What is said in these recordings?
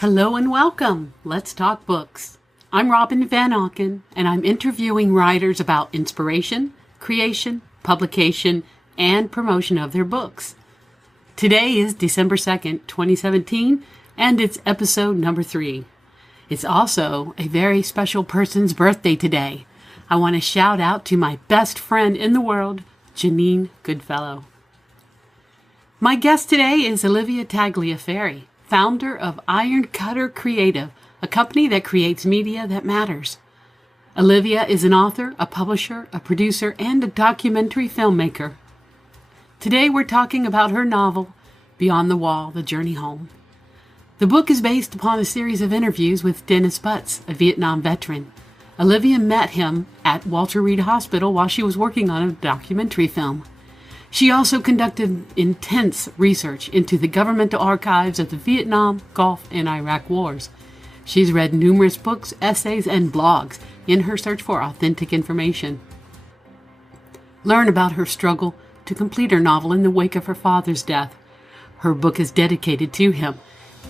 Hello and welcome. Let's talk books. I'm Robin Van Auken, and I'm interviewing writers about inspiration, creation, publication, and promotion of their books. Today is December 2nd, 2017, and it's episode number 3. It's also a very special person's birthday today. I want to shout out to my best friend in the world, Janine Goodfellow. My guest today is Alivia Tagliaferri, founder of Ironcutter Creative, a company that creates media that matters. Alivia is an author, a publisher, a producer, and a documentary filmmaker. Today we're talking about her novel, Beyond the Wall, The Journey Home. The book is based upon a series of interviews with Dennis Butts, a Vietnam veteran. Alivia met him at Walter Reed Hospital while she was working on a documentary film. She also conducted intense research into the governmental archives of the Vietnam, Gulf, and Iraq wars. She's read numerous books, essays, and blogs in her search for authentic information. Learn about her struggle to complete her novel in the wake of her father's death. Her book is dedicated to him,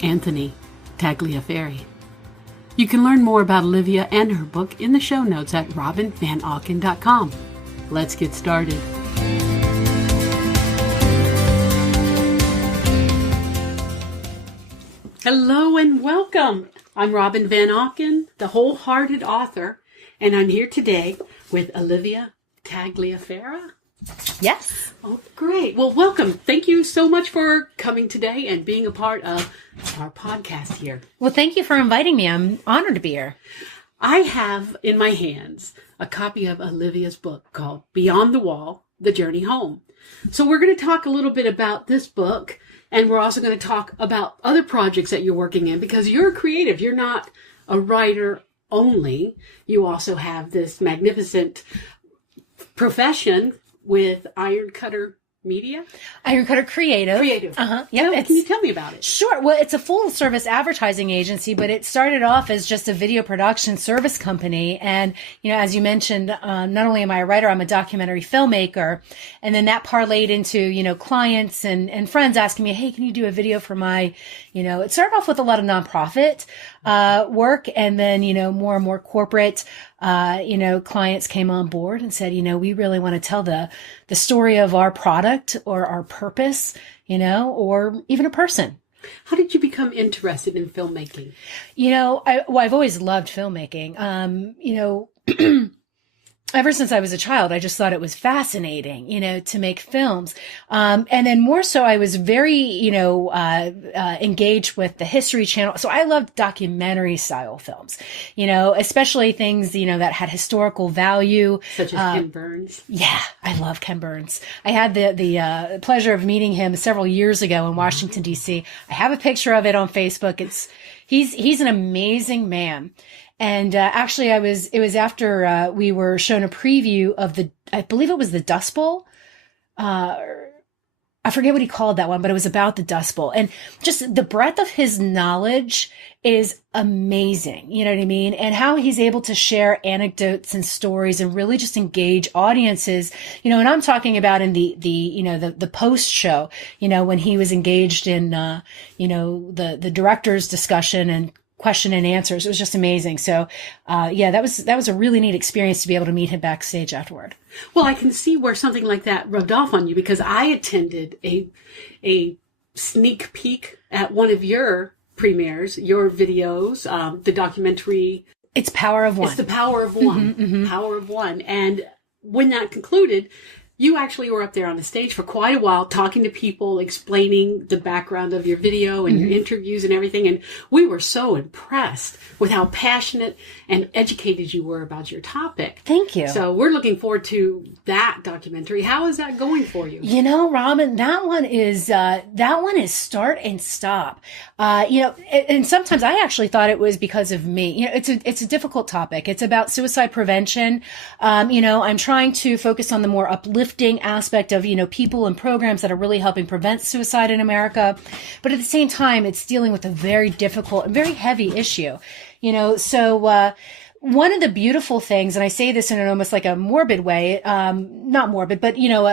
Anthony Tagliaferri. You can learn more about Alivia and her book in the show notes at robinvanauken.com. Let's get started. Hello and welcome. I'm Robin Van Auken, the wholehearted author, and I'm here today with Alivia Tagliaferri. Yes. Oh, great. Well, welcome. Thank you so much for coming today and being a part of our podcast here. Well, thank you for inviting me. I'm honored to be here. I have in my hands a copy of Alivia's book called Beyond the Wall, The Journey Home. So we're going to talk a little bit about this book, and we're also going to talk about other projects that you're working in because you're a creative. You're not a writer only. You also have this magnificent profession with Ironcutter Media? Ironcutter Creative. Creative. Yeah. Can you tell me about it? Sure. Well, it's a full-service advertising agency, but it started off as just a video production service company. And, you know, as you mentioned, not only am I a writer, I'm a documentary filmmaker. And then that parlayed into, you know, clients and friends asking me, hey, can you do a video for my, you know, it started off with a lot of nonprofit work. And then, you know, more and more corporate, you know, clients came on board and said, you know, we really want to tell the story of our product or our purpose, you know, or even a person. How did you become interested in filmmaking? You know, I've always loved filmmaking. You know, ever since I was a child, I just thought it was fascinating, you know, to make films. And then more so, I was very, you know, engaged with the History Channel. So I loved documentary style films, you know, especially things, you know, that had historical value. Such as Ken Burns. Yeah, I love Ken Burns. I had the pleasure of meeting him several years ago in Washington, D.C. I have a picture of it on Facebook. He's an amazing man. And actually, it was after we were shown a preview of I believe it was the Dust Bowl. I forget what he called that one, but it was about the Dust Bowl. And just the breadth of his knowledge is amazing. You know what I mean? And how he's able to share anecdotes and stories and really just engage audiences, you know, and I'm talking about in the you know, the post show, you know, when he was engaged in, you know, the director's discussion and question and answers. It was just amazing. So, yeah, that was a really neat experience to be able to meet him backstage afterward. Well, I can see where something like that rubbed off on you because I attended a sneak peek at one of your premieres, your videos, the documentary. It's Power of One. It's the Power of One. Mm-hmm, mm-hmm. Power of One. And when that concluded, you actually were up there on the stage for quite a while talking to people, explaining the background of your video and your interviews and everything. And we were so impressed with how passionate and educated you were about your topic. Thank you. So we're looking forward to that documentary. How is that going for you? You know, Robin, that one is start and stop. You know, and sometimes I actually thought it was because of me. You know, it's a difficult topic. It's about suicide prevention. You know, I'm trying to focus on the more uplifting aspect of, you know, people and programs that are really helping prevent suicide in America. But at the same time, it's dealing with a very difficult and very heavy issue, you know, so, one of the beautiful things, and I say this in an almost like a morbid way, not morbid, but, you know,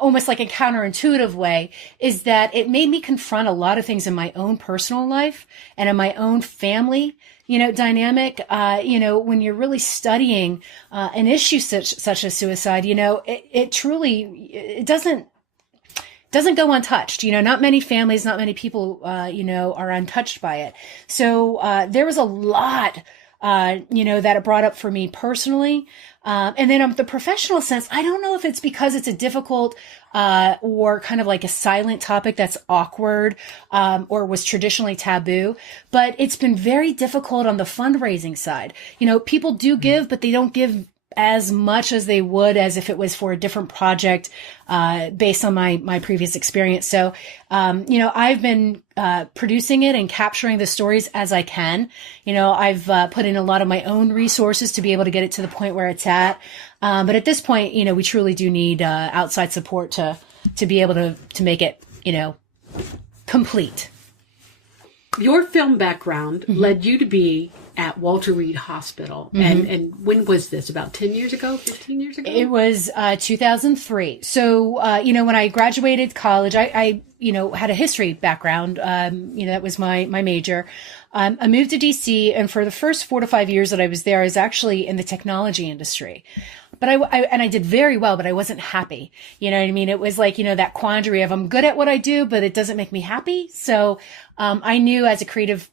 almost like a counterintuitive way, is that it made me confront a lot of things in my own personal life and in my own family, dynamic. When you're really studying an issue such as suicide, it truly, it doesn't go untouched. Not many families, not many people, are untouched by it. So there was a lot, that it brought up for me personally. And then on the professional sense, I don't know if it's because it's a difficult, or kind of like a silent topic that's awkward, or was traditionally taboo, but it's been very difficult on the fundraising side. People do give, but they don't give as much as they would as if it was for a different project, based on my previous experience. So, I've been, producing it and capturing the stories as I can. I've, put in a lot of my own resources to be able to get it to the point where it's at. But at this point, we truly do need, outside support to be able to make it, complete. Your film background led you to be at Walter Reed Hospital. And when was this? About 10 years ago, 15 years ago? It was 2003. So, when I graduated college, I had a history background. That was my major. I moved to DC, and for the first 4 to 5 years that I was there, I was actually in the technology industry. But I did very well, but I wasn't happy. You know what I mean? It was like, that quandary of I'm good at what I do, but it doesn't make me happy. So, I knew as a creative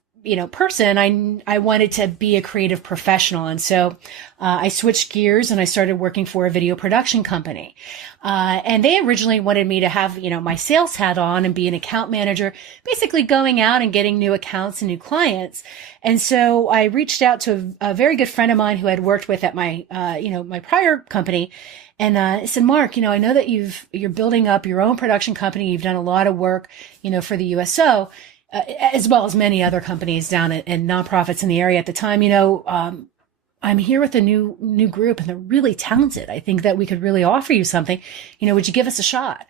person, I wanted to be a creative professional. And so, I switched gears and I started working for a video production company. And they originally wanted me to have, my sales hat on and be an account manager, basically going out and getting new accounts and new clients. And so I reached out to a very good friend of mine who I'd worked with at my, my prior company. And, I said, Mark, I know that you're building up your own production company. You've done a lot of work, for the USO. As well as many other companies down and nonprofits in the area at the time, I'm here with a new group and they're really talented. I think that we could really offer you something. Would you give us a shot?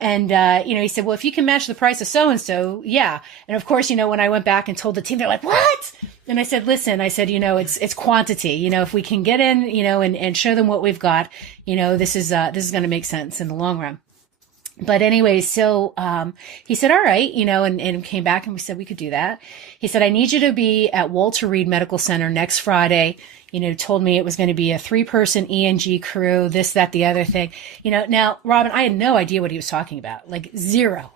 And, he said, well, if you can match the price of so-and-so, yeah. And of course, when I went back and told the team, they're like, what? And I said, listen, it's quantity. If we can get in, and show them what we've got, this is going to make sense in the long run. But anyway, so, he said, all right, and came back and we said we could do that. He said, I need you to be at Walter Reed Medical Center next Friday. Told me it was going to be a 3-person ENG crew, this, that, the other thing. Now, Robin, I had no idea what he was talking about, like zero.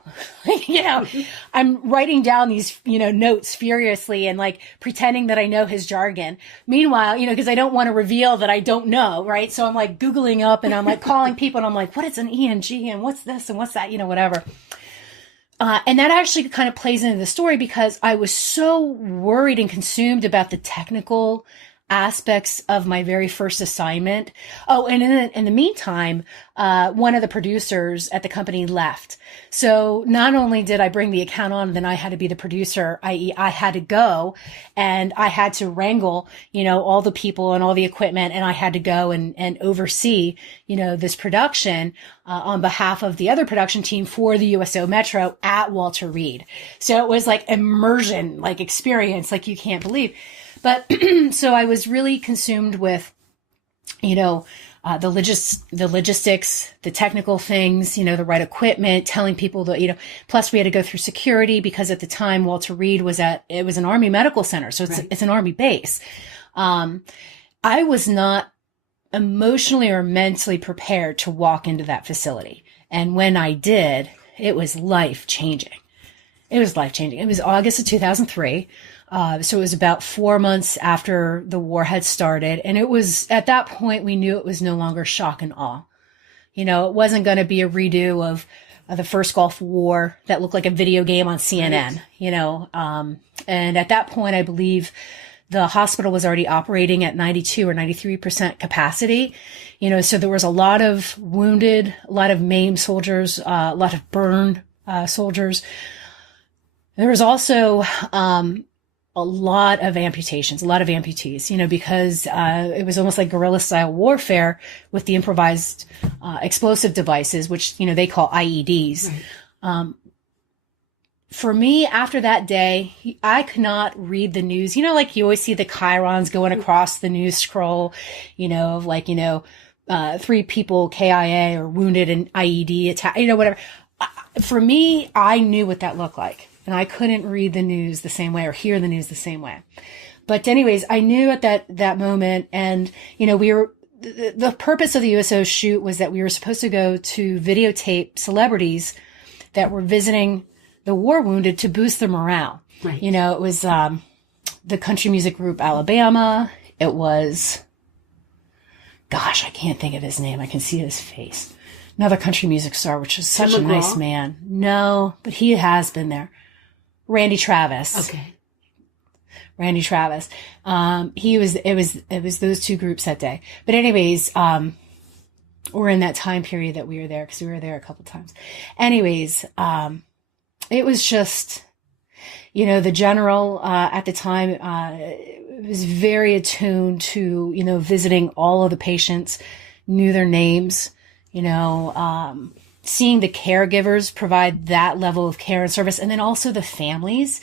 I'm writing down these, notes furiously and like pretending that I know his jargon. Meanwhile, because I don't want to reveal that I don't know, right? So I'm like Googling up and I'm like calling people and I'm like, what is an ENG and what's this and what's that, whatever. And that actually kind of plays into the story because I was so worried and consumed about the technical aspects of my very first assignment. Oh, and in the meantime, one of the producers at the company left. So not only did I bring the account on, then I had to be the producer, i.e. I had to go and I had to wrangle, all the people and all the equipment. And I had to go and oversee, this production, on behalf of the other production team for the USO Metro at Walter Reed. So it was like immersion, like experience, like you can't believe. But so I was really consumed with, the logistics, the technical things, the right equipment, telling people that, plus we had to go through security because at the time Walter Reed it was an Army medical center. So it's an Army base. I was not emotionally or mentally prepared to walk into that facility. And when I did, it was life changing. It was life changing. It was August of 2003. So it was about 4 months after the war had started. And it was at that point, we knew it was no longer shock and awe. It wasn't going to be a redo of the first Gulf War that looked like a video game on CNN, right. And at that point, I believe the hospital was already operating at 92 or 93% capacity. So there was a lot of wounded, a lot of maimed soldiers, a lot of burned, soldiers. There was also, a lot of amputations, a lot of amputees, because it was almost like guerrilla style warfare with the improvised explosive devices, which, they call IEDs. Right. For me, after that day, I could not read the news. Like you always see the chyrons going across the news scroll, of like, 3 people KIA or wounded in IED attack, whatever. For me, I knew what that looked like, and I couldn't read the news the same way or hear the news the same way. But anyways, I knew at that moment, and, the purpose of the USO shoot was that we were supposed to go to videotape celebrities that were visiting the war wounded to boost their morale. Right. It was, the country music group Alabama. It was, gosh, I can't think of his name. I can see his face. Another country music star, which is such a nice man. No, but he has been there. Randy Travis. Okay. Randy Travis. It was those 2 groups that day. But anyways, or in that time period that we were there, because we were there a couple times. Anyways, it was just, the general, at the time, was very attuned to, visiting all of the patients, knew their names, seeing the caregivers provide that level of care and service. And then also the families,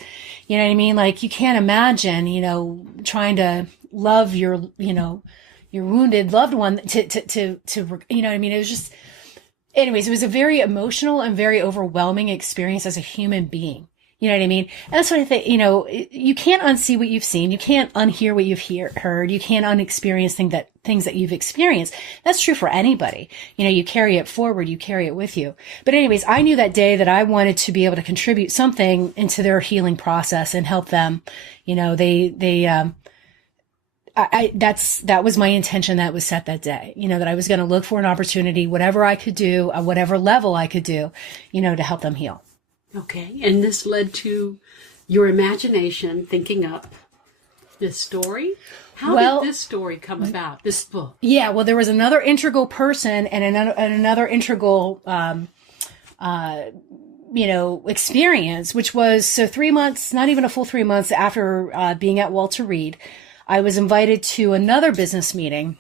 you know what I mean? Like, you can't imagine, trying to love your wounded loved one to, you know what I mean? It was just, anyways, it was a very emotional and very overwhelming experience as a human being. You know what I mean? And that's what I think, you can't unsee what you've seen. You can't unhear what you've heard. You can't unexperience things that you've experienced. That's true for anybody. You carry it forward. You carry it with you. But anyways, I knew that day that I wanted to be able to contribute something into their healing process and help them. That was my intention that was set that day, that I was going to look for an opportunity, whatever I could do, at whatever level I could do, to help them heal. Okay. And this led to your imagination thinking up this story? How did this story come about, this book? Yeah, well, there was another integral person and another integral, experience, which was, so 3 months, not even a full 3 months after being at Walter Reed, I was invited to another business meeting.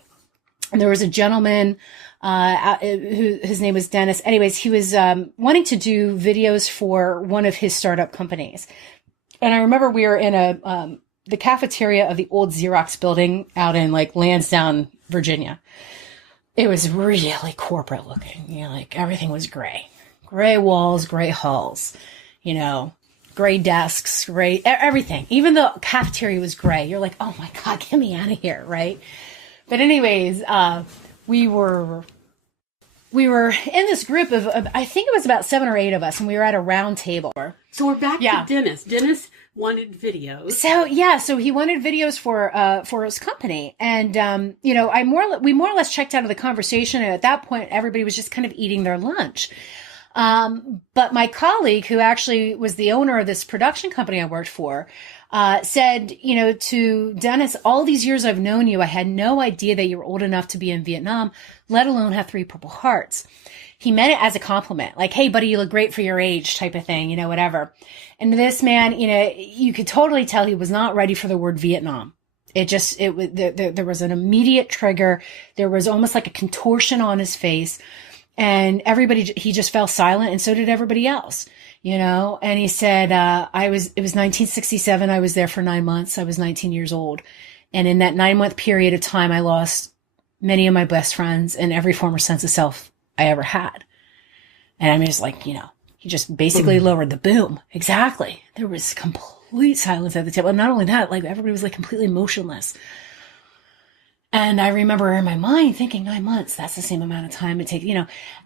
And there was a gentleman who his name was Dennis. Anyways, he was wanting to do videos for one of his startup companies. And I remember we were in the cafeteria of the old Xerox building out in like Lansdowne, Virginia. It was really corporate looking. Like everything was gray walls, gray halls, gray desks, gray everything. Even the cafeteria was gray. You're like, oh my God, get me out of here, right? But anyways, we were in this group of, I think it was about 7 or 8 of us, and we were at a round table. So we're back to Dennis. Dennis wanted videos. So he wanted videos for his company. And, we more or less checked out of the conversation. And at that point, everybody was just kind of eating their lunch. But my colleague, who actually was the owner of this production company I worked for, said, to Dennis, all these years I've known you, I had no idea that you were old enough to be in Vietnam, let alone have 3 Purple Hearts. He meant it as a compliment, like, hey, buddy, you look great for your age type of thing, whatever. And this man, you could totally tell he was not ready for the word Vietnam. There was an immediate trigger. There was almost like a contortion on his face, and he just fell silent, and so did everybody else. And he said, it was 1967. I was there for 9 months. I was 19 years old. And in that 9-month period of time, I lost many of my best friends and every former sense of self I ever had. And I'm just like, he just basically lowered the boom. Exactly. There was complete silence at the table. And not only that, like everybody was like completely motionless. And I remember in my mind thinking 9 months, that's the same amount of time it takes,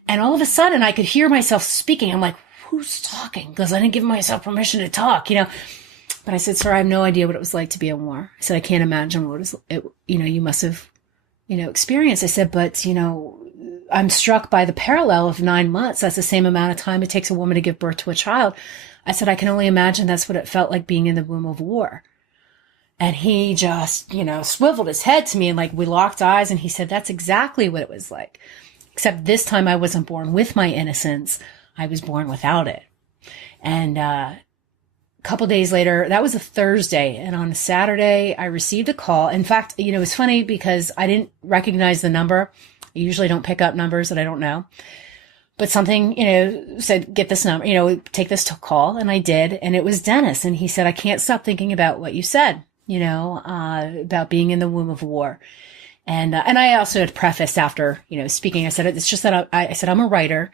and all of a sudden I could hear myself speaking. I'm like, who's talking? Because I didn't give myself permission to talk, But I said, sir, I have no idea what it was like to be in war. I said, I can't imagine what you must have, experienced. I said, but, I'm struck by the parallel of 9 months. That's the same amount of time it takes a woman to give birth to a child. I said, I can only imagine that's what it felt like being in the womb of war. And he just, swiveled his head to me, and like we locked eyes, and he said, that's exactly what it was like. Except this time I wasn't born with my innocence. I was born without it. And a couple days later, that was a Thursday, and on a Saturday, I received a call. In fact, it's funny because I didn't recognize the number. I usually don't pick up numbers that I don't know. But something, said, get this number, take this call. And I did. And it was Dennis. And he said, I can't stop thinking about what you said, about being in the womb of war. And I also had prefaced after, speaking, I said, it's just that I said, I'm a writer.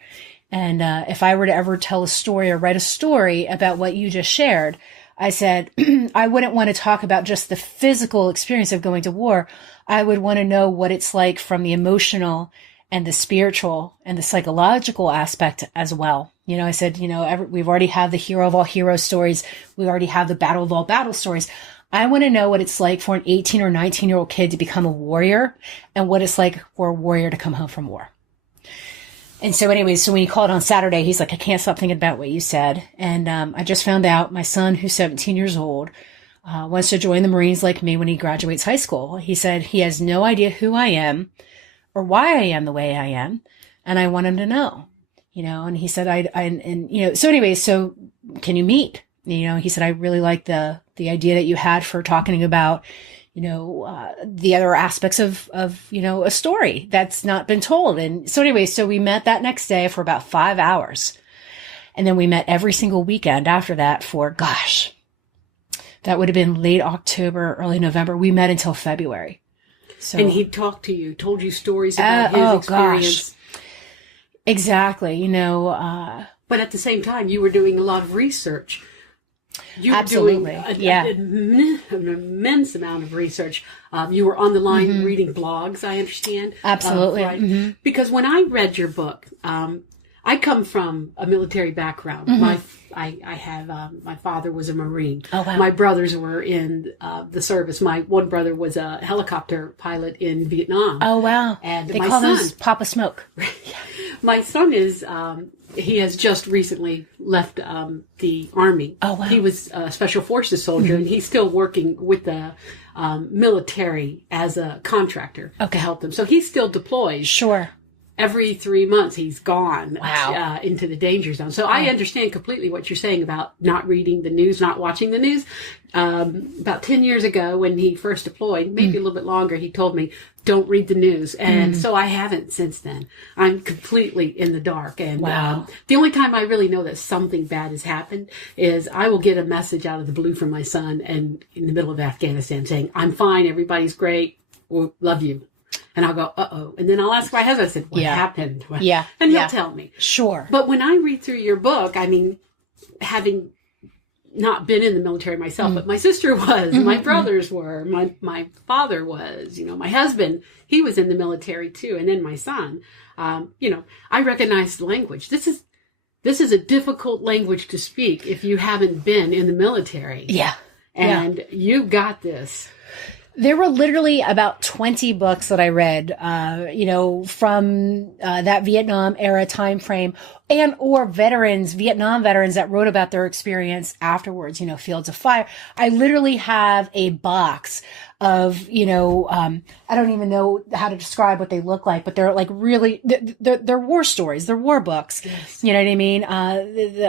And, if I were to ever tell a story or write a story about what you just shared, I said, I wouldn't want to talk about just the physical experience of going to war. I would want to know what it's like from the emotional and the spiritual and the psychological aspect as well. I said, we've already have the hero of all hero stories. We already have the battle of all battle stories. I want to know what it's like for an 18 or 19-year-old kid to become a warrior and what it's like for a warrior to come home from war. And so anyways, so when he called on Saturday, he's like, I can't stop thinking about what you said. And I just found out my son, who's 17 years old, wants to join the Marines like me when he graduates high school. He said he has no idea who I am or why I am the way I am. And I want him to know, and he said, so anyways, so can you meet? He said, I really like the idea that you had for talking about, the other aspects of, a story that's not been told. And so anyway, so we met that next day for about 5 hours. And then we met every single weekend after that for, that would have been late October, early November. We met until February. So, and he talked to you, told you stories about his experience. Gosh. Exactly. But at the same time, you were doing a lot of research. You Absolutely. were doing an immense amount of research. You were on the line reading blogs, I understand. Absolutely. Because when I read your book, I come from a military background. I have my father was a Marine. Oh, wow. My brothers were in the service. My one brother was a helicopter pilot in Vietnam. Oh, wow. And they my call son, those Papa Smoke. My son is, he has just recently left the Army. Oh, wow. He was a Special Forces soldier, and he's still working with the military as a contractor to help them. So he's still deployed. Sure. Every 3 months, he's gone Wow. Into the danger zone. So I understand completely what you're saying about not reading the news, not watching the news. About 10 years ago, when he first deployed, maybe a little bit longer, he told me, don't read the news. And so I haven't since then. I'm completely in the dark. And wow. The only time I really know that something bad has happened is I will get a message out of the blue from my son and in the middle of Afghanistan saying, I'm fine, everybody's great, or love you. And I'll go, uh-oh. And then I'll ask my husband, I said, what happened? Yeah. And he'll tell me. Sure. But when I read through your book, I mean, having not been in the military myself, but my sister was, my brothers were, my father was, my husband, he was in the military too. And then my son, I recognize the language. This is a difficult language to speak if you haven't been in the military. Yeah. And you got this. There were literally about 20 books that I read, from that Vietnam era time frame and or Vietnam veterans that wrote about their experience afterwards, Fields of Fire. I literally have a box of, I don't even know how to describe what they look like, but they're like really, they're war stories, they're war books. Yes. You know what I mean?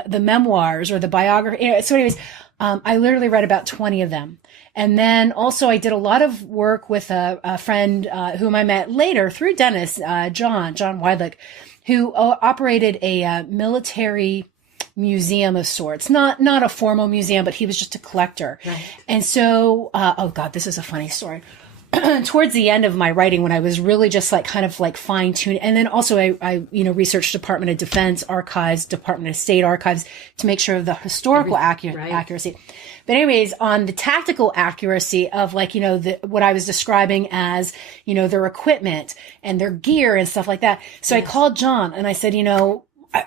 The memoirs or the biography. So anyways, I literally read about 20 of them. And then also I did a lot of work with a friend, whom I met later through Dennis, John Weidlich, who operated a military museum of sorts, not a formal museum, but he was just a collector. Right. And so, this is a funny story. Towards the end of my writing, when I was really just kind of fine tuned, and then also I researched Department of Defense archives, Department of State archives to make sure of the historical accuracy. But anyways, on the tactical accuracy of what I was describing as, their equipment and their gear and stuff like that. So yes. I called John and I said,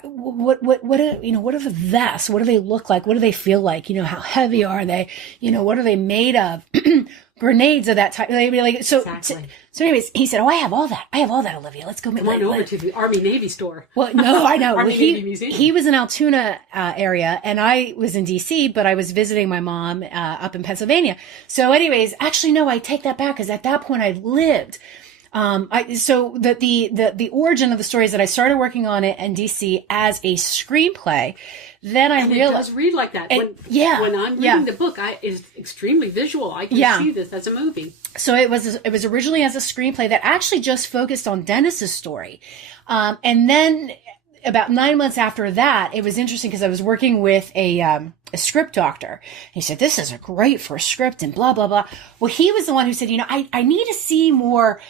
what are the vests? What do they look like? What do they feel like? How heavy are they? What are they made of? Grenades of that type. So anyways, he said, I have all that. Olivia. Let's go. Come on over to the Army Navy store. Well, no, I know. Navy Museum. He was in Altoona area and I was in DC, but I was visiting my mom, up in Pennsylvania. So anyways, actually, no, I take that back because at that point I lived. So the origin of the story is that I started working on it in DC as a screenplay. Then I realized it does read like that. When I'm reading the book, it's extremely visual. I can see this as a movie. So it was originally as a screenplay that actually just focused on Dennis's story. And then about 9 months after that, it was interesting because I was working with a script doctor. He said, this is a great first script and blah, blah, blah. Well, he was the one who said, I need to see more,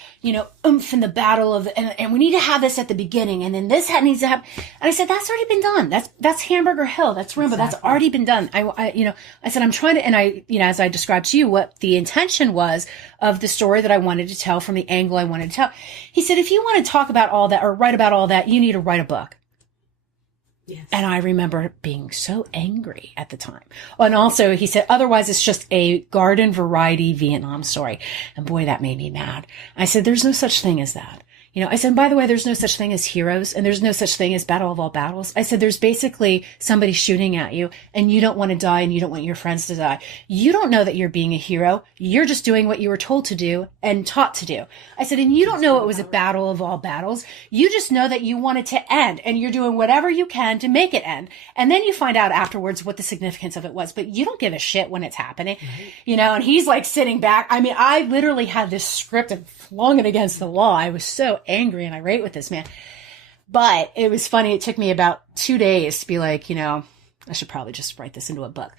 oomph in the battle and we need to have this at the beginning. And then this needs to happen. And I said, that's already been done. That's Hamburger Hill. That's Rimba. Exactly. That's already been done. I said, I'm trying to, and as I described to you, what the intention was of the story that I wanted to tell from the angle I wanted to tell. He said, if you want to talk about all that or write about all that, you need to write a book. Yes. And I remember being so angry at the time. And also he said, otherwise it's just a garden variety Vietnam story. And boy, that made me mad. I said, there's no such thing as that. I said, by the way, there's no such thing as heroes and there's no such thing as battle of all battles. I said, there's basically somebody shooting at you and you don't want to die and you don't want your friends to die. You don't know that you're being a hero. You're just doing what you were told to do and taught to do. I said, and you don't know it was a battle of all battles. You just know that you want it to end and you're doing whatever you can to make it end. And then you find out afterwards what the significance of it was, but you don't give a shit when it's happening, and he's like sitting back. I mean, I literally had this script and flung it against the wall. I was so angry and irate with this man. But it was funny. It took me about 2 days to be like, I should probably just write this into a book.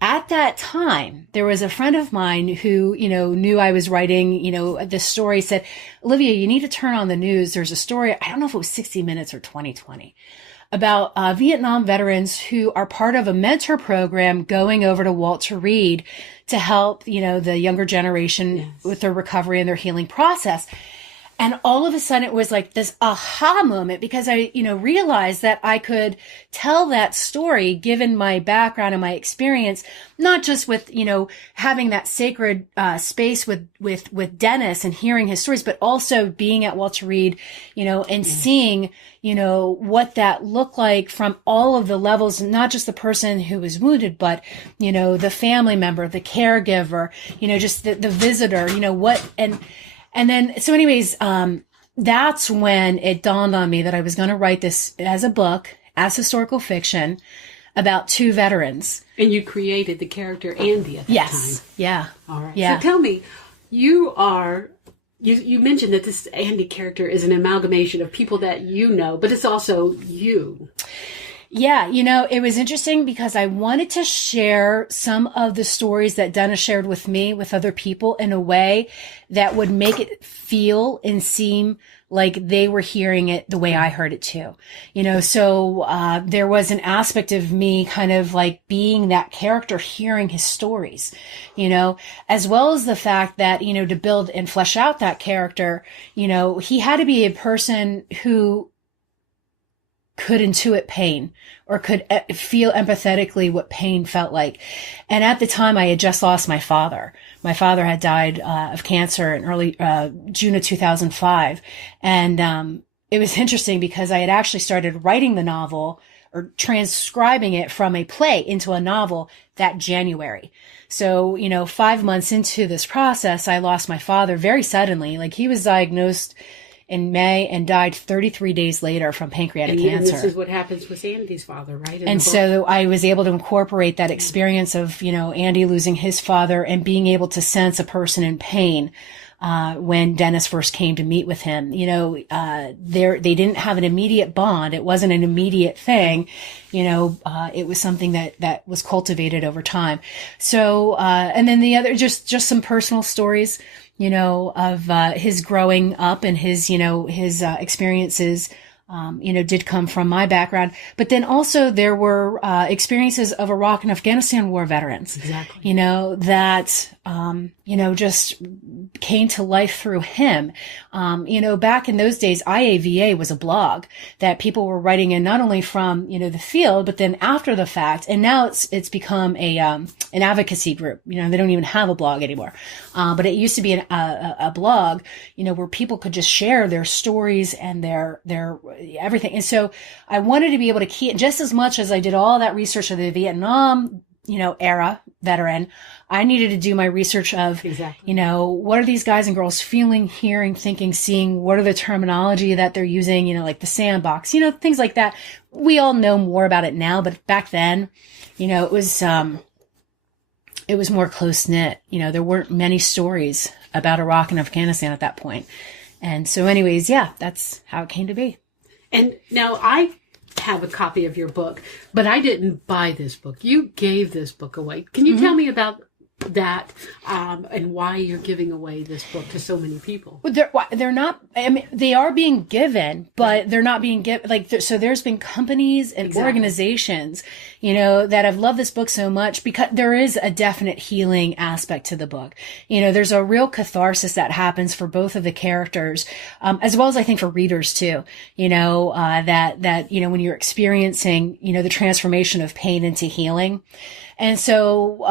At that time, there was a friend of mine who, knew I was writing, this story, said, Olivia, you need to turn on the news. There's a story, I don't know if it was 60 Minutes or 2020, about Vietnam veterans who are part of a mentor program going over to Walter Reed to help, the younger generation with their recovery and their healing process. And all of a sudden it was like this aha moment because I, realized that I could tell that story given my background and my experience, not just with, having that sacred space with Dennis and hearing his stories, but also being at Walter Reed, and seeing, what that looked like from all of the levels, not just the person who was wounded, but, the family member, the caregiver, just the visitor, and then, so anyways, that's when it dawned on me that I was going to write this as a book, as historical fiction, about two veterans. And you created the character Andy at that time. Yeah. All right. Yeah. So tell me, you mentioned that this Andy character is an amalgamation of people that you know, but it's also you. Yeah, it was interesting because I wanted to share some of the stories that Dennis shared with me with other people in a way that would make it feel and seem like they were hearing it the way I heard it too. So there was an aspect of me kind of like being that character, hearing his stories, as well as the fact that, to build and flesh out that character, he had to be a person who could intuit pain or could feel empathetically what pain felt like. And at the time I had just lost my father. My father had died of cancer in early June of 2005. And it was interesting because I had actually started writing the novel or transcribing it from a play into a novel that January. So, 5 months into this process, I lost my father very suddenly. Like he was diagnosed in May and died 33 days later from pancreatic cancer. And this is what happens with Andy's father, right? And so I was able to incorporate that experience of, Andy losing his father and being able to sense a person in pain. When Dennis first came to meet with him, they didn't have an immediate bond. It wasn't an immediate thing. It was something that was cultivated over time. So, and then the other, just some personal stories, of his growing up and his experiences, did come from my background. But then also there were experiences of Iraq and Afghanistan war veterans, exactly. That, just came to life through him. Back in those days, IAVA was a blog that people were writing in not only from, the field, but then after the fact. And now it's become an advocacy group. They don't even have a blog anymore. But it used to be a blog, where people could just share their stories and their everything. And so I wanted to be able to keep, just as much as I did all that research of the Vietnam, era veteran, I needed to do my research of, exactly. What are these guys and girls feeling, hearing, thinking, seeing? What are the terminology that they're using? Like the sandbox, things like that. We all know more about it now, but back then, it was more close knit. There weren't many stories about Iraq and Afghanistan at that point. And so anyways, yeah, that's how it came to be. And now I have a copy of your book, but I didn't buy this book. You gave this book away. Can you tell me about that and why you're giving away this book to so many people? Well, they're not, I mean, they are being given, but they're not being given, like, so there's been companies and organizations, that have loved this book so much because there is a definite healing aspect to the book. There's a real catharsis that happens for both of the characters, as well as I think for readers too, that when you're experiencing, the transformation of pain into healing. And so,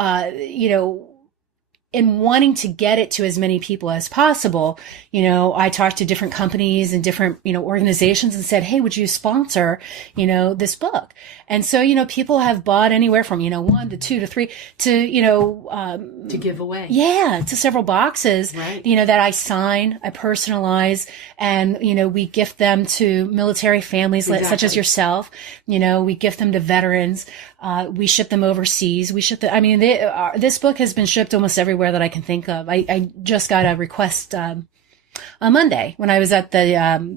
in wanting to get it to as many people as possible, I talked to different companies and different, organizations and said, hey, would you sponsor, this book? And so, people have bought anywhere from, 1 to 2 to 3 to give away. Yeah. To several boxes, that I sign, I personalize, and, we gift them to military families such as yourself. We gift them to veterans. We ship them overseas. This book has been shipped almost everywhere that I can think of. I just got a request, on Monday when I was at the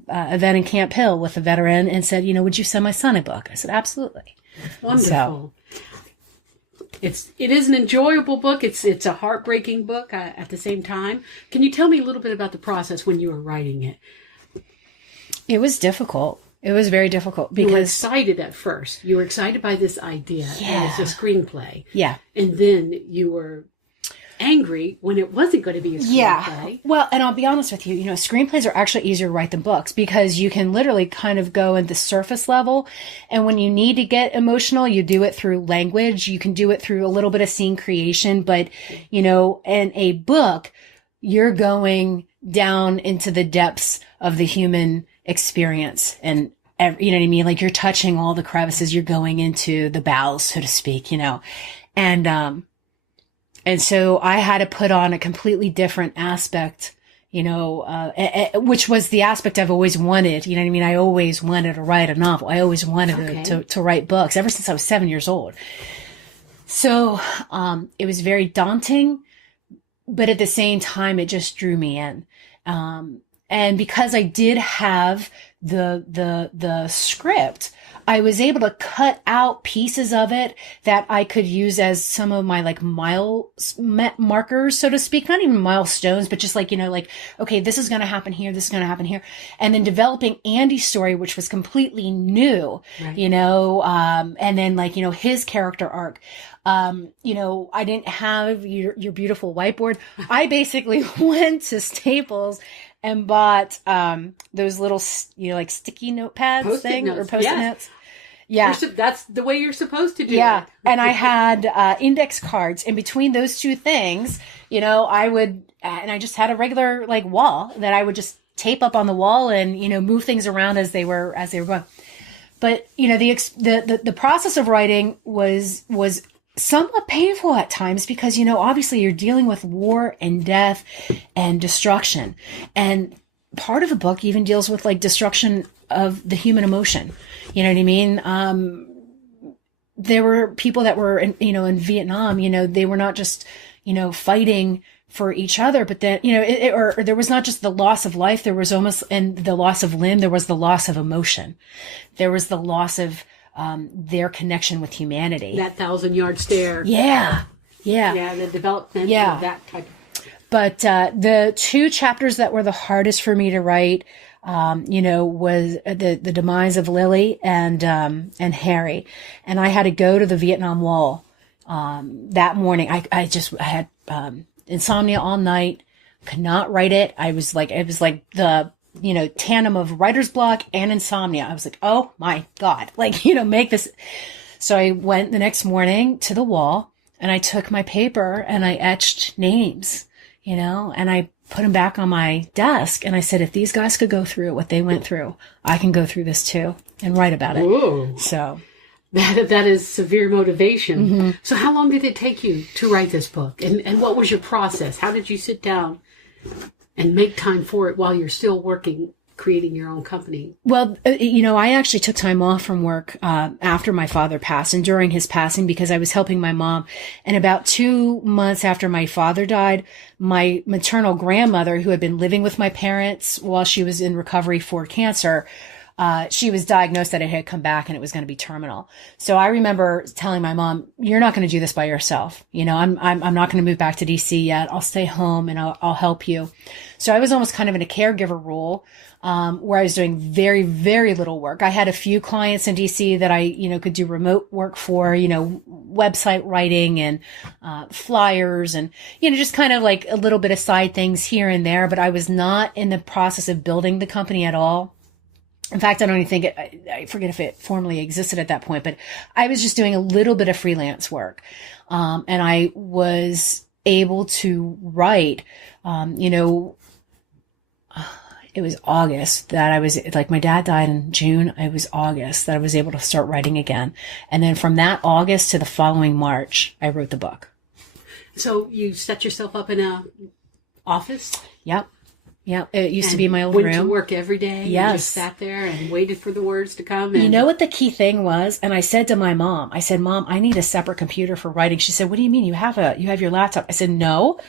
event in Camp Hill with a veteran and said, would you send my son a book? I said, absolutely. Wonderful. It is an enjoyable book. It's a heartbreaking book at the same time. Can you tell me a little bit about the process when you were writing it? It was difficult. It was very difficult because... You were excited at first. You were excited by this idea. Yeah. As a screenplay. Yeah. And then you were angry when it wasn't going to be a screenplay. Yeah. Well, and I'll be honest with you, screenplays are actually easier to write than books because you can literally kind of go at the surface level. And when you need to get emotional, you do it through language. You can do it through a little bit of scene creation. But, in a book, you're going down into the depths of the human experience and you know what I mean? Like you're touching all the crevices, you're going into the bowels, so to speak, and so I had to put on a completely different aspect, which was the aspect I've always wanted. You know what I mean? I always wanted to write a novel. I always wanted to write books ever since I was 7 years old. So, it was very daunting, but at the same time, it just drew me in. And because I did have the script, I was able to cut out pieces of it that I could use as some of my markers, so to speak, not even milestones, but just okay, this is going to happen here. This is going to happen here. And then developing Andy's story, which was completely new, and then his character arc. I didn't have your beautiful whiteboard. I basically went to Staples and bought, those little, sticky notepads Post-it notes. or Post-it notes. Yeah. That's the way you're supposed to do it. Yeah. And I had, index cards. And between those two things, I would, and I just had a regular, wall that I would just tape up on the wall and, move things around as they were going. But, the process of writing was somewhat painful at times because, obviously you're dealing with war and death and destruction. And part of the book even deals with destruction of the human emotion. You know what I mean? There were people that were, in Vietnam, they were not just, fighting for each other, but then, or there was not just the loss of life. There was almost, and the loss of limb, there was the loss of emotion. There was the loss of, their connection with humanity. That 1,000-yard stare. Yeah. Yeah, the development of that type. But the two chapters that were the hardest for me to write, was the demise of Lily and Harry. And I had to go to the Vietnam Wall that morning. I had insomnia all night, could not write it. It was like the tandem of writer's block and insomnia. I was like, oh my God, make this. So I went the next morning to the wall and I took my paper and I etched names, and I put them back on my desk. And I said, if these guys could go through what they went through, I can go through this too and write about it. Ooh. So that is severe motivation. Mm-hmm. So how long did it take you to write this book? And what was your process? How did you sit down and make time for it while you're still working, creating your own company? Well, I actually took time off from work after my father passed and during his passing because I was helping my mom. And about 2 months after my father died, my maternal grandmother, who had been living with my parents while she was in recovery for cancer, she was diagnosed that it had come back and it was going to be terminal. So I remember telling my mom, "You're not going to do this by yourself. You know, I'm not going to move back to DC yet. I'll stay home and I'll help you." So I was almost kind of in a caregiver role, where I was doing very, very little work. I had a few clients in DC that I, you know, could do remote work for, you know, website writing and, flyers and, you know, just kind of like a little bit of side things here and there, but I was not in the process of building the company at all. In fact, I don't even think I forget if it formally existed at that point, but I was just doing a little bit of freelance work. And I was able to write, you know, it was August that I was, like, my dad died in June. It was August that I was able to start writing again. And then from that August to the following March, I wrote the book. So you set yourself up in a office? Yep. Yeah, it used to be my old room. Went to work every day. Yes. And just sat there and waited for the words to come. And... You know what the key thing was? And I said to my mom, I said, "Mom, I need a separate computer for writing." She said, "What do you mean? You have your laptop?" I said, "No,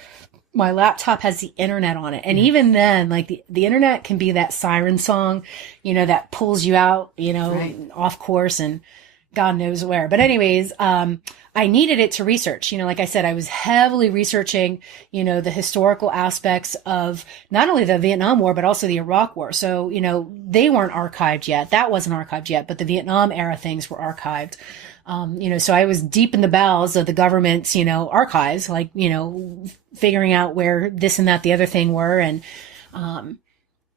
my laptop has the internet on it." And even then, like the internet can be that siren song, you know, that pulls you out, you know, right, off course and God knows where. But anyways, I needed it to research. You know, like I said, I was heavily researching, you know, the historical aspects of not only the Vietnam War, but also the Iraq War. So, you know, they weren't archived yet. That wasn't archived yet, but the Vietnam era things were archived. You know, so I was deep in the bowels of the government's, you know, archives, like, you know, figuring out where this and that, the other thing were. And,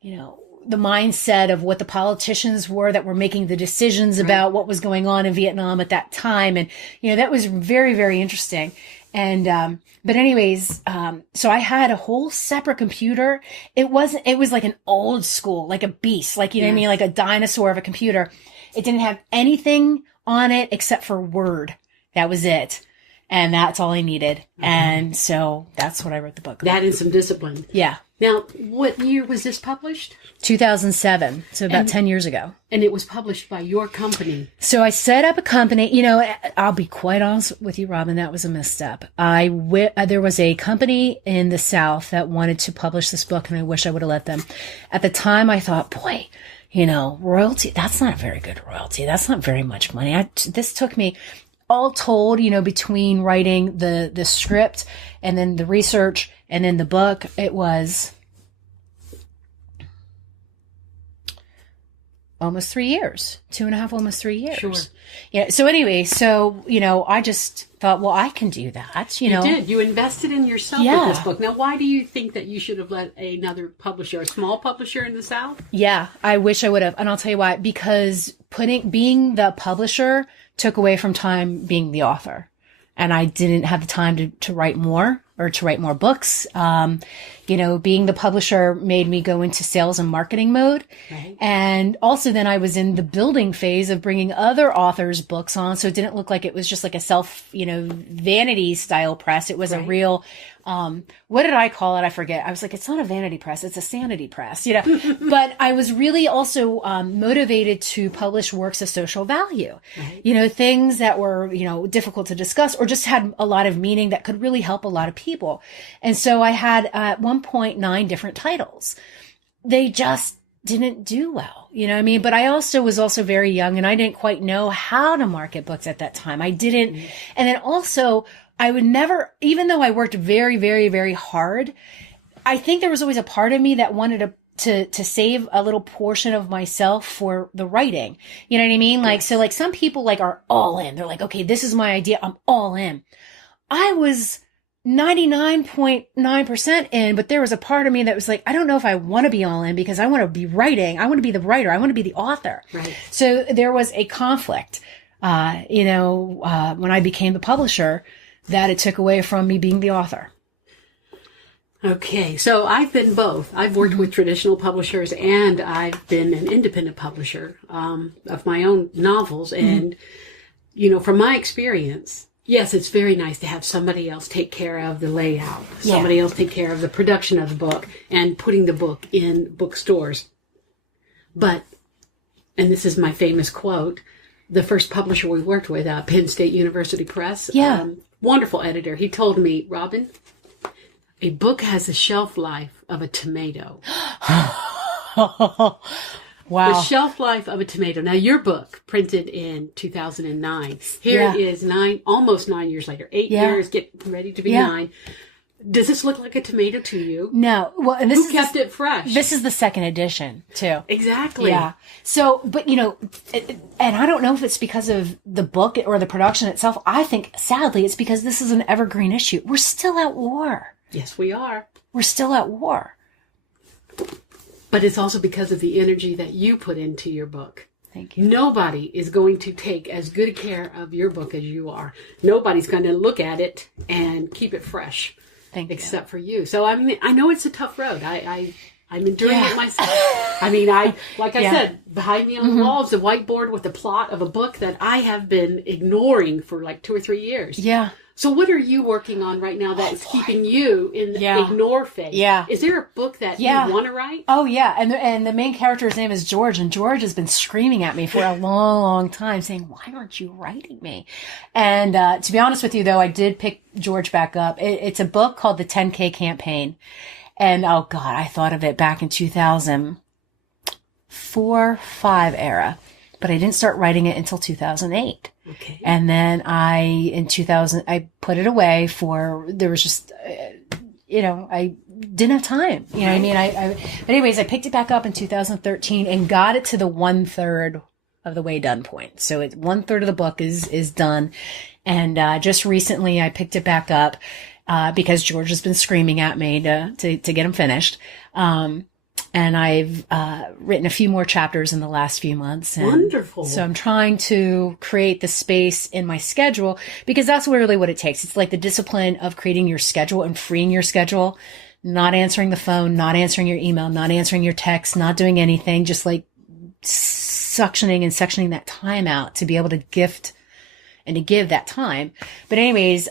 you know, the mindset of what the politicians were that were making the decisions about what was going on in Vietnam at that time. And, you know, that was very, very interesting. And, but anyways, so I had a whole separate computer. It was like an old school, like a beast, like, you know what I mean? Like a dinosaur of a computer. It didn't have anything on it except for Word. That was it. And that's all I needed. Mm-hmm. And so that's what I wrote the book about. That and some discipline. Yeah. Now, what year was this published? 2007. So about 10 years ago. And it was published by your company. So I set up a company. You know, I'll be quite honest with you, Robin, that was a misstep. There was a company in the South that wanted to publish this book, and I wish I would have let them. At the time, I thought, boy, you know, royalty, that's not a very good royalty. That's not very much money. This took me, all told, you know, between writing the script and then the research and then the book, it was almost 3 years, 2.5, almost 3 years. Sure. Yeah. So anyway, so, you know, I just thought, well, I can do that. You know, you did. You invested in yourself with this book. Now, why do you think that you should have let another publisher, a small publisher in the South? Yeah, I wish I would have. And I'll tell you why, because being the publisher took away from time being the author. And I didn't have the time to write more or to write more books. You know, being the publisher made me go into sales and marketing mode. Right. And also then I was in the building phase of bringing other authors' books on. So it didn't look like it was just like a self, you know, vanity style press. It was a real, what did I call it? I forget. I was like, it's not a vanity press. It's a sanity press, you know, but I was really also, motivated to publish works of social value, you know, things that were, you know, difficult to discuss or just had a lot of meaning that could really help a lot of people. And so I had at one point 9 different titles. They just didn't do well, you know what I mean? But I also was very young and I didn't quite know how to market books at that time. I didn't. Mm-hmm. And then also I would never, even though I worked very, very, very hard, I think there was always a part of me that wanted to save a little portion of myself for the writing. You know what I mean? Like, so like some people like are all in. They're like, okay, this is my idea. I'm all in. I was 99.9% in, but there was a part of me that was like, I don't know if I want to be all in because I want to be writing. I want to be the writer. I want to be the author. Right. So there was a conflict, you know, when I became the publisher, that it took away from me being the author. Okay. So I've been both. I've worked with traditional publishers and I've been an independent publisher, of my own novels. And, you know, from my experience, yes, it's very nice to have somebody else take care of the layout, somebody else take care of the production of the book and putting the book in bookstores. But, and this is my famous quote, the first publisher we worked with, Penn State University Press, wonderful editor, he told me, Robin, a book has a shelf life of a tomato. Wow. The Shelf Life of a Tomato. Now, your book, printed in 2009. Here Yeah. it is almost 9 years later. 8 Yeah. years, get ready to be Yeah. 9. Does this look like a tomato to you? No. Well, and Who kept it fresh? This is the second edition, too. Exactly. Yeah. So, but and I don't know if it's because of the book or the production itself. I think, sadly, it's because this is an evergreen issue. We're still at war. Yes, we are. We're still at war. But it's also because of the energy that you put into your book. Thank you. Nobody is going to take as good a care of your book as you are. Nobody's going to look at it and keep it fresh. Except for you. So, I mean, I know it's a tough road. I'm enduring it myself. I mean, I said, behind me on the wall is a whiteboard with the plot of a book that I have been ignoring for like 2 or 3 years. Yeah. So what are you working on right now that is keeping you in the ignore phase? Yeah. Is there a book that you want to write? Oh, yeah. And the main character's name is George. And George has been screaming at me for a long, long time saying, why aren't you writing me? And to be honest with you, though, I did pick George back up. It's a book called The 10K Campaign. And, oh, God, I thought of it back in 2004, 5 era. But I didn't start writing it until 2008. Okay. And then in 2000, I put it away there was just, I didn't have time. You know what I mean? But anyways, I picked it back up in 2013 and got it to the 1/3 of the way done point. So 1/3 of the book is done. And, just recently I picked it back up, because George has been screaming at me to get him finished. And I've written a few more chapters in the last few months. And wonderful. So I'm trying to create the space in my schedule, because that's really what it takes. It's like the discipline of creating your schedule and freeing your schedule, not answering the phone, not answering your email, not answering your text, not doing anything, just like suctioning and sectioning that time out to be able to gift and to give that time. But anyways,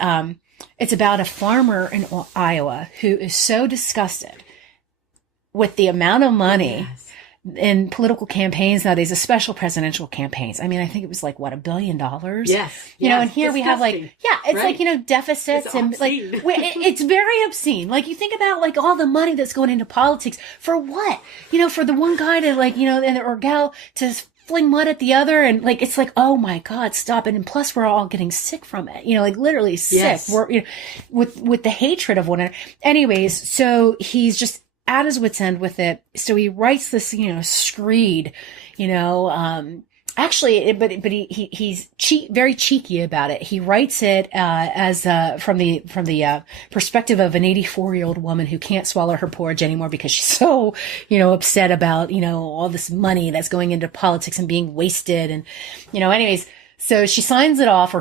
it's about a farmer in Iowa who is so disgusted with the amount of money in political campaigns nowadays, especially presidential campaigns. I mean, I think it was like, what, $1 billion? Yes. And here we have like, it's right? like, deficits It's and obscene. like, it's very obscene. Like you think about like all the money that's going into politics for what? For the one guy to like, or gal to fling mud at the other. And like, it's like, oh my God, stop it. And plus we're all getting sick from it, like literally sick. Yes. We're, with the hatred of one another. Anyways, so he's just at his wit's end with it. So he writes this, screed, actually, but he's very cheeky about it. He writes it, as, from the perspective of an 84-year-old woman who can't swallow her porridge anymore because she's so, upset about, all this money that's going into politics and being wasted. And, anyways, so he signs it off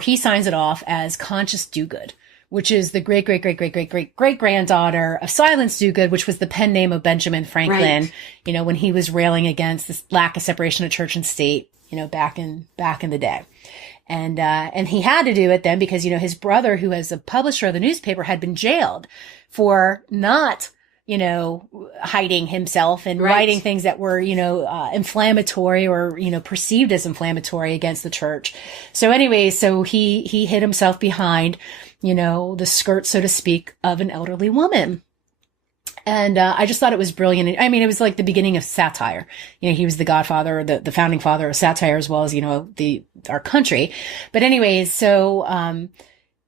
as Conscious Do-Good, which is the great-great-great-great-great-great-granddaughter of Silence Dogood, which was the pen name of Benjamin Franklin, right. When he was railing against this lack of separation of church and state, back in the day. And he had to do it then because, his brother, who was a publisher of the newspaper, had been jailed for not, hiding himself and right. writing things that were, inflammatory or, perceived as inflammatory against the church. So anyway, so he hid himself behind, the skirt, so to speak, of an elderly woman. And I just thought it was brilliant. I mean, it was like the beginning of satire. He was the godfather, the founding father of satire, as well as, our country. But anyways, so,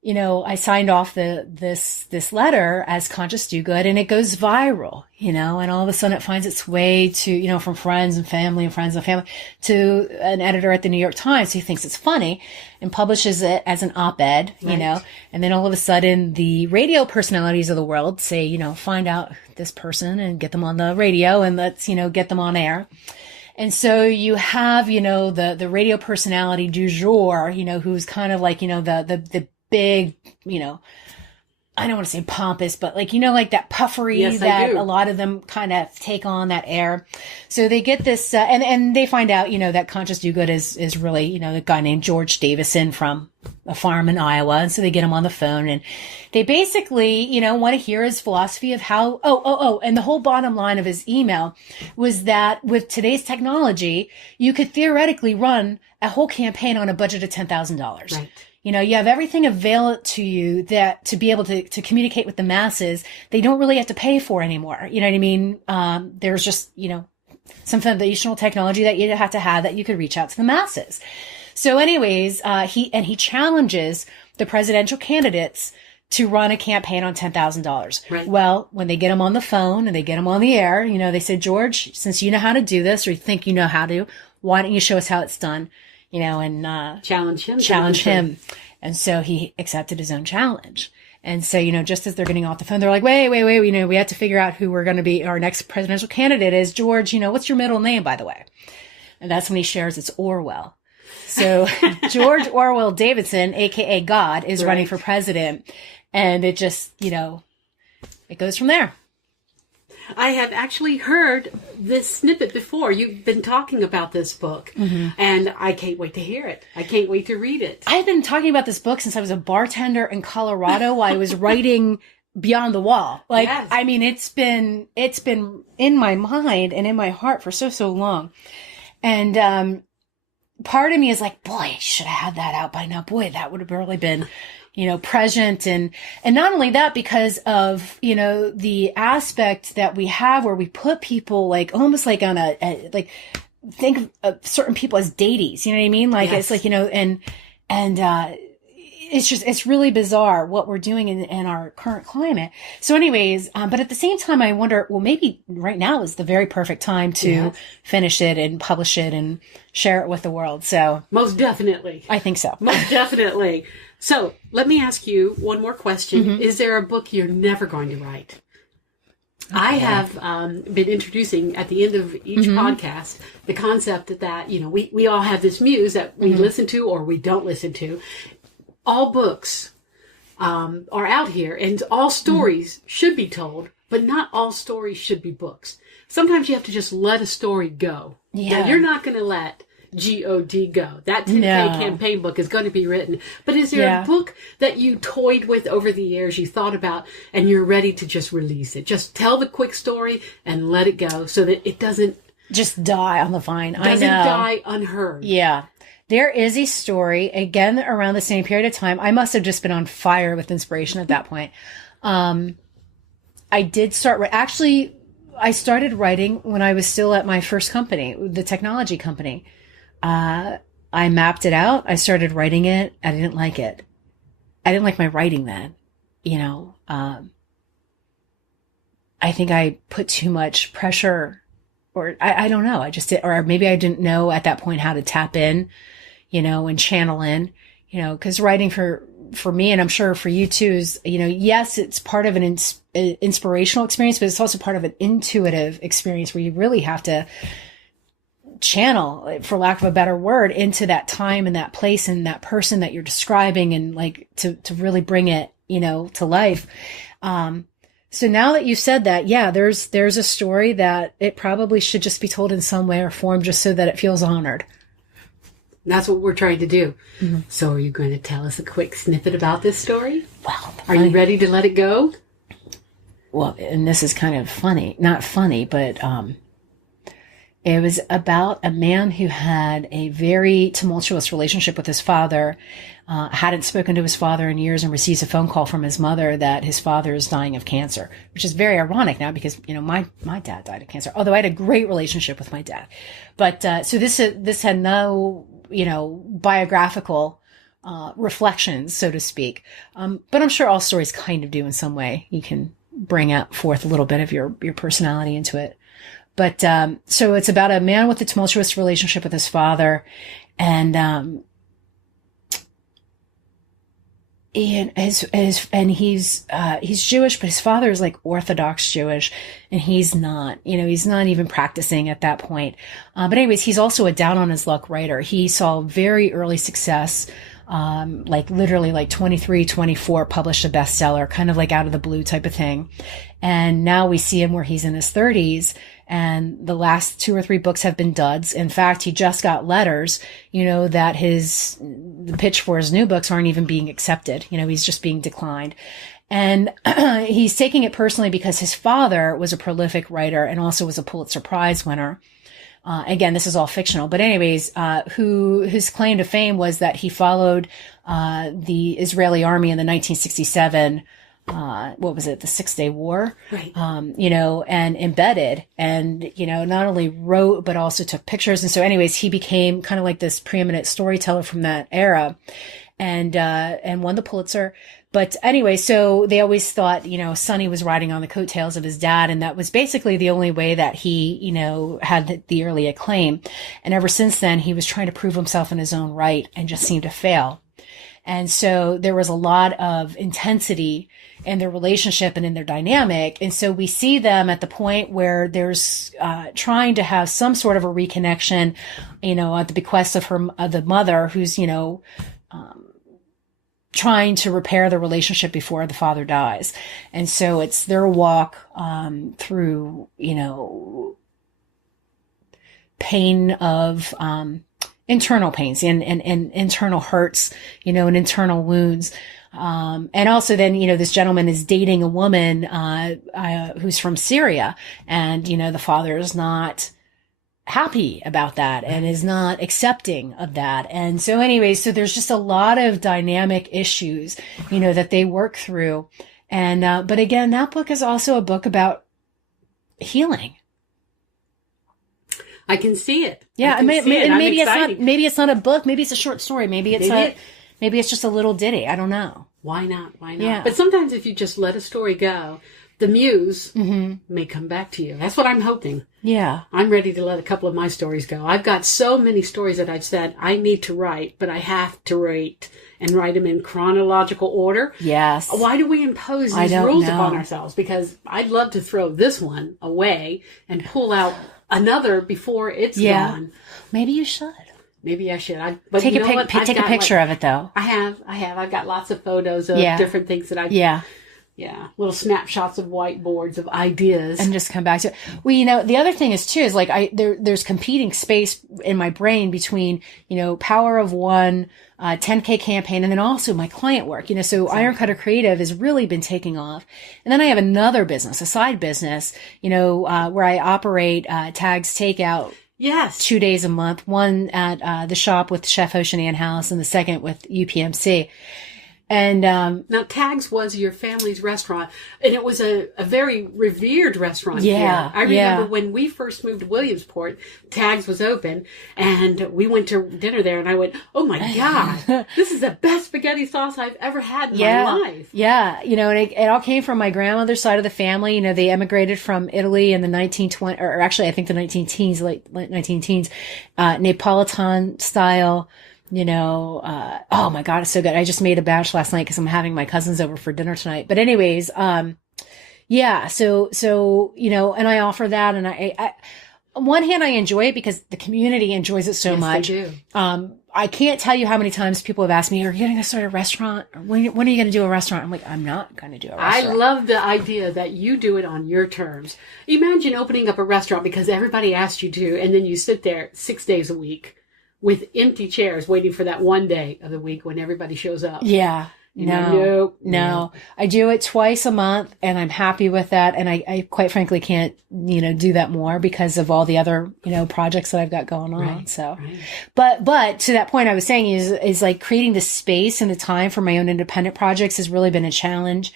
I signed off this letter as Conscious Do-Good, and it goes viral, and all of a sudden it finds its way to, from friends and family to an editor at the New York Times who thinks it's funny and publishes it as an op-ed, right. And then all of a sudden the radio personalities of the world say, find out this person and get them on the radio and let's, get them on air. And so you have, the radio personality du jour, who's kind of like, the big, I don't want to say pompous, but like, like that puffery yes, that a lot of them kind of take on that air. So they get this, and they find out, that Conscious Do-Good is really, the guy named George Davison from a farm in Iowa. And so they get him on the phone and they basically, want to hear his philosophy of how, and the whole bottom line of his email was that with today's technology, you could theoretically run a whole campaign on a budget of $10,000. Right. You have everything available to you that to be able to communicate with the masses, they don't really have to pay for anymore. You know what I mean? There's just, some foundational technology that you had to have that you could reach out to the masses. So anyways, he challenges the presidential candidates to run a campaign on $10,000. Right. Well, when they get him on the phone and they get him on the air, they say, George, since you know how to do this, or you think you know how to, why don't you show us how it's done? And challenge him. And so he accepted his own challenge. And so, just as they're getting off the phone, they're like, wait, we have to figure out who we're going to be. Our next presidential candidate is George. What's your middle name, by the way? And that's when he shares it's Orwell. So George Orwell Davidson, aka God, is running for president. And it just, it goes from there. I have actually heard this snippet before. You've been talking about this book, and I can't wait to hear it. I can't wait to read it. I've been talking about this book since I was a bartender in Colorado while I was writing Beyond the Wall. Yes. I mean, it's been in my mind and in my heart for so long. And part of me is like, boy, I should have had that out by now. Boy, that would have really been present. And not only that, because of, the aspect that we have where we put people like almost like on like think of certain people as deities, you know what I mean? Like, yes. It's like, and it's really bizarre what we're doing in our current climate. So anyways, but at the same time, I wonder, well, maybe right now is the very perfect time to finish it and publish it and share it with the world. So most definitely. I think so. Most definitely. So let me ask you one more question. Is there a book you're never going to write? Okay. I have been introducing at the end of each podcast the concept that, we all have this muse that we listen to or we don't listen to. All books are out here and all stories should be told, but not all stories should be books. Sometimes you have to just let a story go. Yeah. Now, you're not going to let G-O-D go. That 10K campaign book is going to be written. But is there a book that you toyed with over the years, you thought about, and you're ready to just release it? Just tell the quick story and let it go so that it doesn't just die on the vine. Doesn't die unheard. Yeah. There is a story, again, around the same period of time. I must have just been on fire with inspiration at that point. I did start, actually, I started writing when I was still at my first company, the technology company. I mapped it out. I started writing it. I didn't like it. I didn't like my writing then, I think I put too much pressure, or I don't know. I just did, or maybe I didn't know at that point how to tap in, and channel in, cause writing for me, and I'm sure for you too, is, yes, it's part of an inspirational experience, but it's also part of an intuitive experience where you really have to channel, for lack of a better word, into that time and that place and that person that you're describing, and like to really bring it, to life. So now that you said that, there's a story that it probably should just be told in some way or form, just so that it feels honored. That's what we're trying to do. So are you going to tell us a quick snippet about this story? Well, are you ready to let it go? Well, and this is kind of funny, not funny, but, it was about a man who had a very tumultuous relationship with his father, hadn't spoken to his father in years, and receives a phone call from his mother that his father is dying of cancer, which is very ironic now because, my dad died of cancer, although I had a great relationship with my dad. But, so this had no, biographical, reflections, so to speak. But I'm sure all stories kind of do in some way. You can bring out forth a little bit of your personality into it. But, so it's about a man with a tumultuous relationship with his father, and he's Jewish, but his father is like Orthodox Jewish, and he's not even practicing at that point. But anyways, he's also a down on his luck writer. He saw very early success, literally 23, 24, published a bestseller, kind of like out of the blue type of thing. And now we see him where he's in his 30s, and the last 2 or 3 books have been duds. In fact, he just got letters, that the pitch for his new books aren't even being accepted. He's just being declined. And he's taking it personally because his father was a prolific writer and also was a Pulitzer Prize winner. Again, this is all fictional, but anyways, whose claim to fame was that he followed, the Israeli army in the 1967, what was it, the 6-Day War, Right. And embedded and, not only wrote, but also took pictures. And so anyways, he became kind of like this preeminent storyteller from that era and won the Pulitzer. But anyway, so they always thought, Sonny was riding on the coattails of his dad. And that was basically the only way that he, had the early acclaim. And ever since then, he was trying to prove himself in his own right and just seemed to fail. And so there was a lot of intensity in their relationship and in their dynamic. And so we see them at the point where there's trying to have some sort of a reconnection, at the bequest of the mother who's, trying to repair the relationship before the father dies. And so it's their walk through, pain of internal pains and internal hurts, and internal wounds. And also then, this gentleman is dating a woman who's from Syria, and, the father is not happy about that and is not accepting of that. And so anyway, so there's just a lot of dynamic issues, that they work through. And, but again, that book is also a book about healing. I can see it. Yeah. And maybe it's not a book. Maybe it's a short story. Maybe it's just a little ditty. I don't know. Why not? Yeah. But sometimes if you just let a story go, the muse may come back to you. That's what I'm hoping. Yeah. I'm ready to let a couple of my stories go. I've got so many stories that I've said I need to write, but I have to write them in chronological order. Yes. Why do we impose these rules upon ourselves? Because I'd love to throw this one away and pull out another before it's gone. Maybe you should. Maybe I should. Take a picture of it, though. I have. I've got lots of photos of different things that I've... Yeah, little snapshots of whiteboards of ideas. And just come back to it. Well, the other thing is, too, is like there's competing space in my brain between, Power of One, 10K campaign, and then also my client work. So exactly. Ironcutter Creative has really been taking off. And then I have another business, a side business, where I operate Tags Takeout. Yes. 2 days a month, one at the shop with Chef Ocean House and the second with UPMC. And now Tags was your family's restaurant, and it was a very revered restaurant. Yeah, I remember when we first moved to Williamsport, Tags was open, and we went to dinner there, and I went, "Oh my God, this is the best spaghetti sauce I've ever had in my life." Yeah, and it all came from my grandmother's side of the family. they emigrated from Italy in the 1920s, or actually I think the 19-teens, late 19-teens, Neapolitan style. Oh my God, it's so good. I just made a batch last night because I'm having my cousins over for dinner tonight. But anyways, so, and I offer that, and I on one hand, I enjoy it because the community enjoys it so much. They do. I can't tell you how many times people have asked me, are you going to start a restaurant? Or when are you going to do a restaurant? I'm like, I'm not going to do a restaurant. I love the idea that you do it on your terms. Imagine opening up a restaurant because everybody asked you to, and then you sit there 6 days a week with empty chairs waiting for that one day of the week when everybody shows up. Yeah. No. I do it twice a month and I'm happy with that. And I quite frankly can't, do that more because of all the other, projects that I've got going on. Right, so, right. but to that point I was saying is like creating the space and the time for my own independent projects has really been a challenge.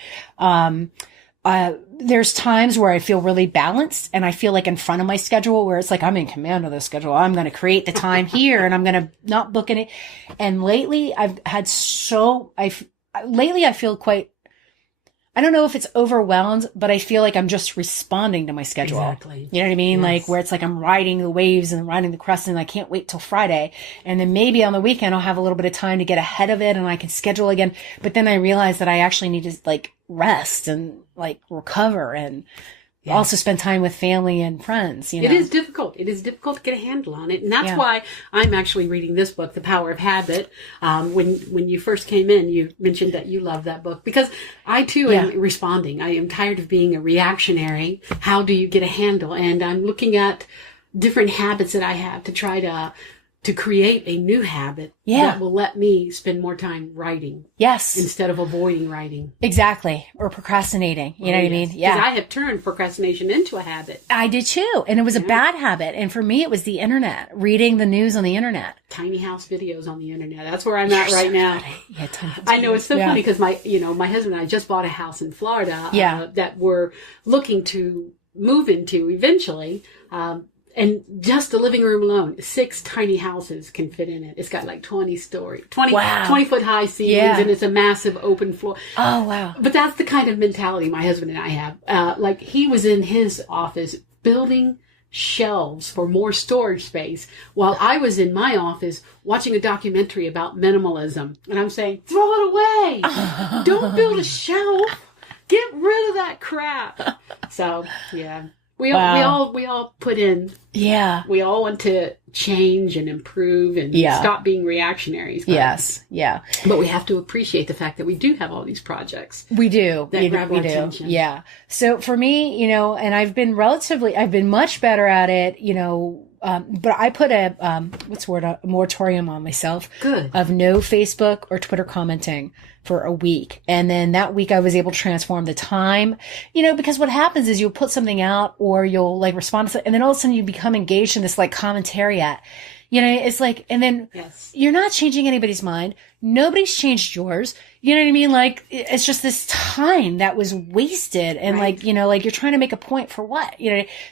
There's times where I feel really balanced and I feel like in front of my schedule where it's like I'm in command of the schedule. I'm going to create the time here and I'm going to not book it. And lately I feel quite, I don't know if it's overwhelmed, but I feel like I'm just responding to my schedule. Exactly. You know what I mean? Yes. Like where it's like I'm riding the waves and riding the crest and I can't wait till Friday. And then maybe on the weekend I'll have a little bit of time to get ahead of it and I can schedule again. But then I realize that I actually need to like rest and like recover and also spend time with family and friends. It is difficult. It is difficult to get a handle on it. And that's why I'm actually reading this book, The Power of Habit. When you first came in, you mentioned that you love that book because I too am responding. I am tired of being a reactionary. How do you get a handle? And I'm looking at different habits that I have to try to to create a new habit that will let me spend more time writing. Yes. Instead of avoiding writing. Exactly. Or procrastinating. You know what I mean? Yeah. Because I have turned procrastination into a habit. I did too. And it was a bad habit. And for me, it was the internet, reading the news on the internet. Tiny house videos on the internet. That's where I'm at right now. Yeah, tiny house I know it's so funny because my husband and I just bought a house in Florida that we're looking to move into eventually. And just the living room alone, 6 tiny houses can fit in it. It's got like 20 foot high ceilings, and it's a massive open floor. Oh, wow. But that's the kind of mentality my husband and I have. Like he was in his office building shelves for more storage space while I was in my office watching a documentary about minimalism. And I'm saying, throw it away. Don't build a shelf. Get rid of that crap. So, yeah. We all put in. Yeah. We all want to change and improve and stop being reactionaries. Yes. Yeah. But we have to appreciate the fact that we do have all these projects. We do. That grab our attention. Yeah. So for me, and I've been much better at it, but I put a moratorium on myself. Good. Of no Facebook or Twitter commenting for a week. And then that week I was able to transform the time, because what happens is you'll put something out or you'll like respond to something, and then all of a sudden you become engaged in this like commentariat. It's like, and then you're not changing anybody's mind. Nobody's changed yours. You know what I mean? Like, it's just this time that was wasted. And like you're trying to make a point for what,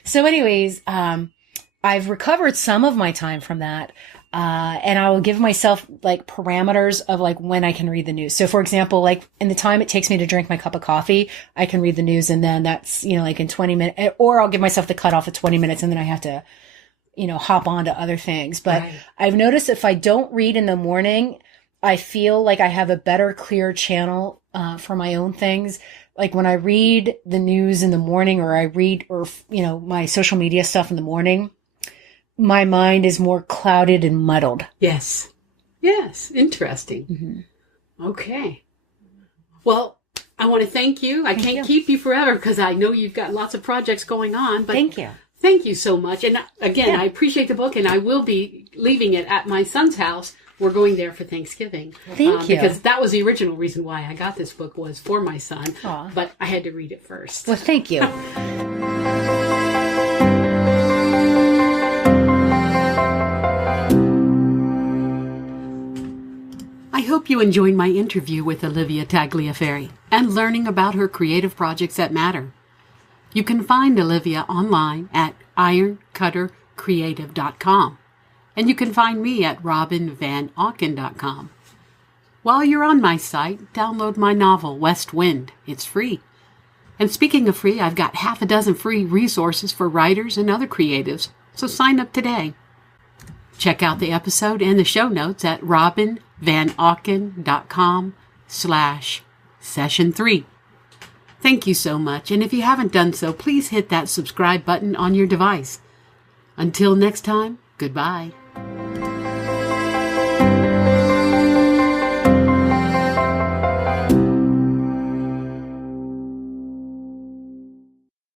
So anyways, I've recovered some of my time from that. And I will give myself like parameters of like when I can read the news. So for example, like in the time it takes me to drink my cup of coffee, I can read the news, and then that's, like in 20 minutes, or I'll give myself the cutoff of 20 minutes and then I have to, hop on to other things. But I've noticed if I don't read in the morning, I feel like I have a better, clear channel, for my own things. Like when I read the news in the morning, or I read, or, my social media stuff in the morning, my mind is more clouded and muddled. Yes. Interesting. Mm-hmm. Okay. Well, I want to thank you. I can't keep you forever because I know you've got lots of projects going on. But thank you. Thank you so much. And again, I appreciate the book, and I will be leaving it at my son's house. We're going there for Thanksgiving. Thank you. Because that was the original reason why I got this book, was for my son. Aww. But I had to read it first. Well, thank you. I hope you enjoyed my interview with Alivia Tagliaferri and learning about her creative projects that matter. You can find Alivia online at IroncutterCreative.com, and you can find me at RobinVanAuken.com. While you're on my site, download my novel, West Wind. It's free. And speaking of free, I've got 6 free resources for writers and other creatives, so sign up today. Check out the episode and the show notes at RobinVanAuken.com/session3. Thank you so much, and if you haven't done so, please hit that subscribe button on your device. Until next time, goodbye.